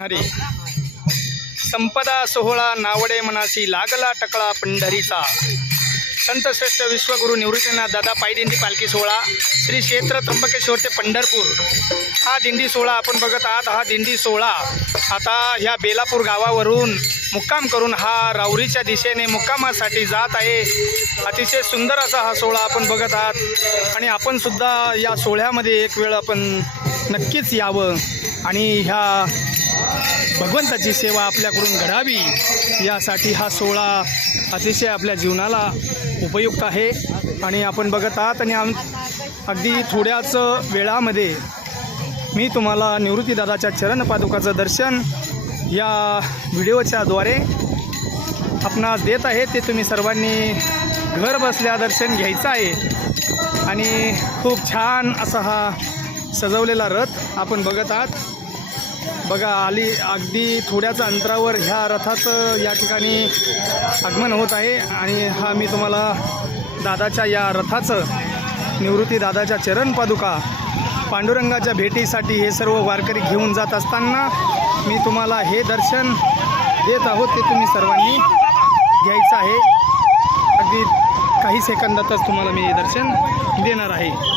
हरी संपदा सोहळा नावडे मनासी लागला टकळा पंढरीचा। संतश्रेष्ठ विश्वगुरु निवृत्तीनाथ दादा पायी दिंडी पालखी सोहळा श्री क्षेत्र त्र्यंबकेश्वर ते पंढरपूर हा दिंडी सोहळा आपण बघत आहात। हा दिंडी सोहळा आता ह्या बेलापूर गावावरून मुक्काम करून हा राऊरीच्या दिशेने मुक्कामासाठी जात आहे। अतिशय सुंदर असा हा सोहळा आपण बघत आहात आणि आपण सुद्धा या सोहळ्यामध्ये एक वेळ आपण नक्कीच यावं आणि ह्या भगवंताची सेवा आपल्याकडून घडावी यासाठी हा सोहळा अतिशय आपल्या जीवनाला उपयुक्त आहे। आणि आपण बघत आहात आणि अगदी थोड्याच वेळामध्ये मी तुम्हाला निवृत्तीदादाच्या चरणपादुकाचं दर्शन या व्हिडिओच्या द्वारे आपणास देत आहे। ते तुम्ही सर्वांनी घर बसल्या दर्शन घ्यायचं आहे। आणि खूप छान असा हा सजवलेला रथ आपण बघत आहात। बघा अगदी थोड्याच अंतरावर ह्या रथाचं या ठिकाणी आगमन होत आहे। आणि हा मी तुम्हाला दादाच्या या रथाचं निवृत्ती दादाच्या चरणपादुका पांडुरंगाच्या भेटीसाठी हे सर्व वारकरी घेऊन जात असताना मी तुम्हाला हे दर्शन देत आहोत। ते तुम्ही सर्वांनी घ्यायचं आहे। अगदी काही सेकंदातच तुम्हाला मी हे दर्शन देणार आहे।